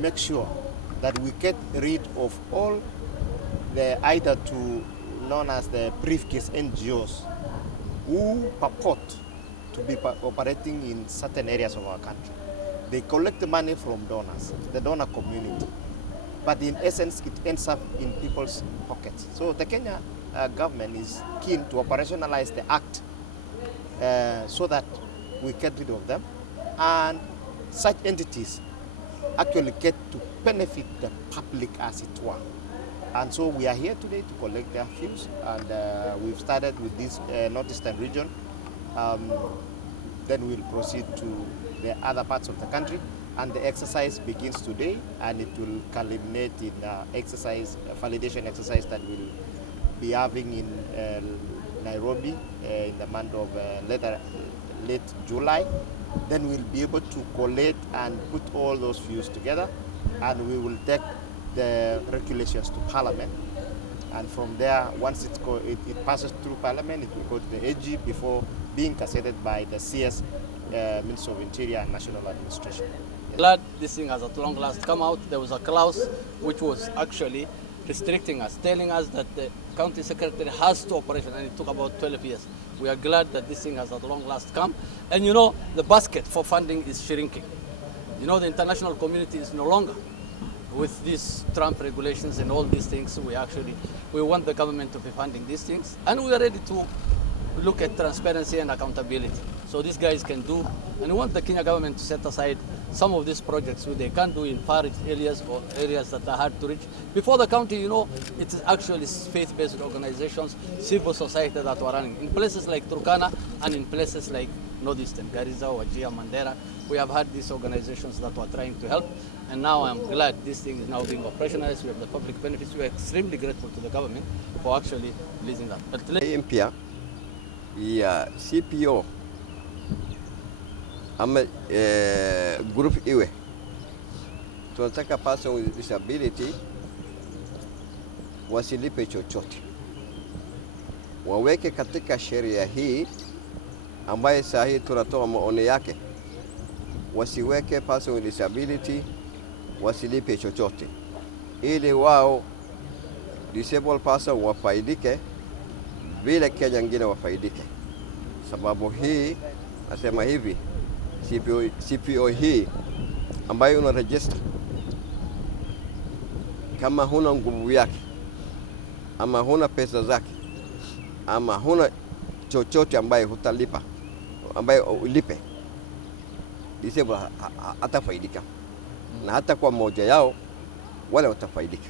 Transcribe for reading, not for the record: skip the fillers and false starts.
make sure that we get rid of all the either to known as the briefcase NGOs who purport to be operating in certain areas of our country. They collect the money from donors, the donor community, but in essence it ends up in people's pockets. So the Kenya government is keen to operationalize the act so that we get rid of them, and such entities actually get to benefit the public as it were. And so we are here today to collect their views, and we've started with this northeastern region. Then we'll proceed to the other parts of the country, and the exercise begins today, and it will culminate in validation exercise that we'll be having in Nairobi in the month of late July. Then we'll be able to collate and put all those views together, and we will take the regulations to Parliament. And from there, once it passes through Parliament, it will go to the AG before being cassated by the CS, Minister of Interior and National Administration. Glad this thing has at long last come out. There was a clause which was actually restricting us, telling us that the county secretary has to operate, and it took about 12 years. We are glad that this thing has at long last come. And you know, the basket for funding is shrinking. You know, the international community is no longer with these Trump regulations and all these things. We want the government to be funding these things, and we are ready to look at transparency and accountability. So these guys can do, and we want the Kenya government to set aside some of these projects which they can't do in far areas or areas that are hard to reach. Before the county, you know, it is actually faith-based organizations, civil society that were running. In places like Turkana and in places like Northeastern, Garissa, Wajir, Mandera, we have had these organizations that were trying to help. And now I'm glad this thing is now being operationalized. We have the public benefits. We are extremely grateful to the government for actually releasing that. Mpya ya CPO ama group iwe tunataka person with disability wasilipe chochote, waweke katika sheria hii ambaye saa hii tunatoa maoni yake, wasiweke person with disability wasilipe chochote, ili wao disabled person wafaidike vile Kenya ngine wafaidike. Sababu hii nasema hivi, CPO hii ambayo una register, kama huna nguvu yake ama huna pesa zake ama huna chochote ambaye hutalipa, ambaye ulipe, disabled hatafaidika, na hata kwa moja yao wale watafaidika.